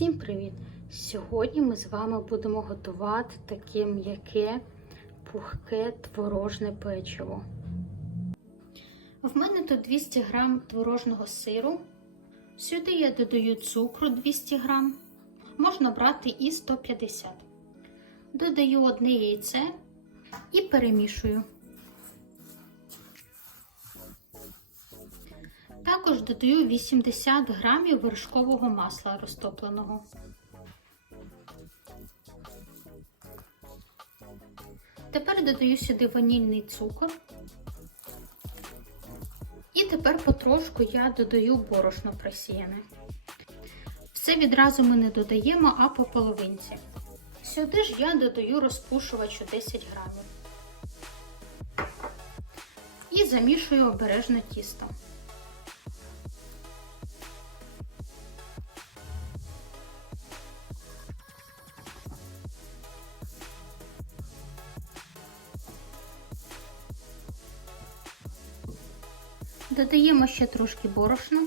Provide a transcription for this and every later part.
Всім привіт! Сьогодні ми з вами будемо готувати таке м'яке, пухке творожне печиво. В мене тут 200 г творожного сиру. Сюди я додаю цукру 200 г. Можна брати і 150 Додаю одне яйце і перемішую. Також додаю 80 грамів вершкового масла розтопленого. Тепер додаю сюди ванільний цукор. І тепер потрошку я додаю борошно просіяне. Все відразу ми не додаємо, а по половинці. Сюди ж я додаю розпушувачу 10 грамів. І замішую обережно тісто. Додаємо ще трошки борошна.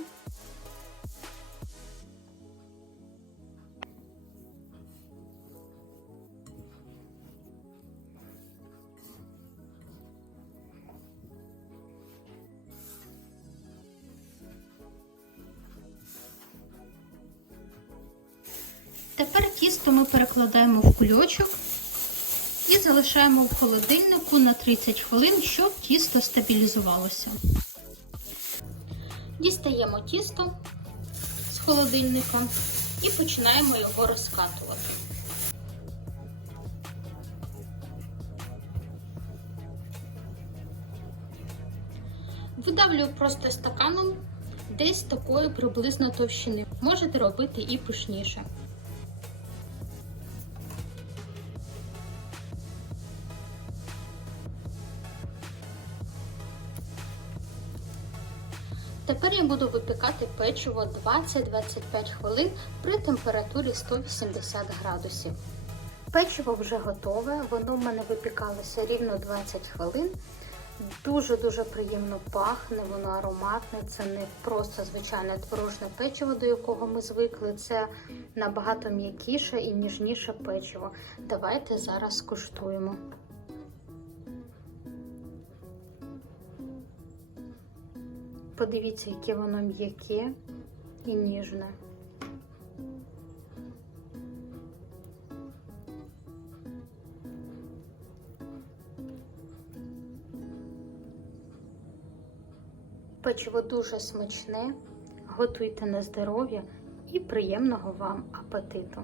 Тепер тісто ми перекладаємо в кульочок і залишаємо в холодильнику на 30 хвилин, щоб тісто стабілізувалося. Дістаємо тісто з холодильника і починаємо його розкатувати. Видавлюю просто стаканом десь такої приблизно товщини. Можете робити і пишніше. Тепер я буду випікати печиво 20-25 хвилин при температурі 180 градусів. Печиво вже готове, воно в мене випікалося рівно 20 хвилин. Дуже-дуже приємно пахне, воно ароматне. Це не просто звичайне творожне печиво, до якого ми звикли. Це набагато м'якіше і ніжніше печиво. Давайте зараз скуштуємо. Подивіться, яке воно м'яке і ніжне. Печиво дуже смачне, готуйте на здоров'я і приємного вам апетиту!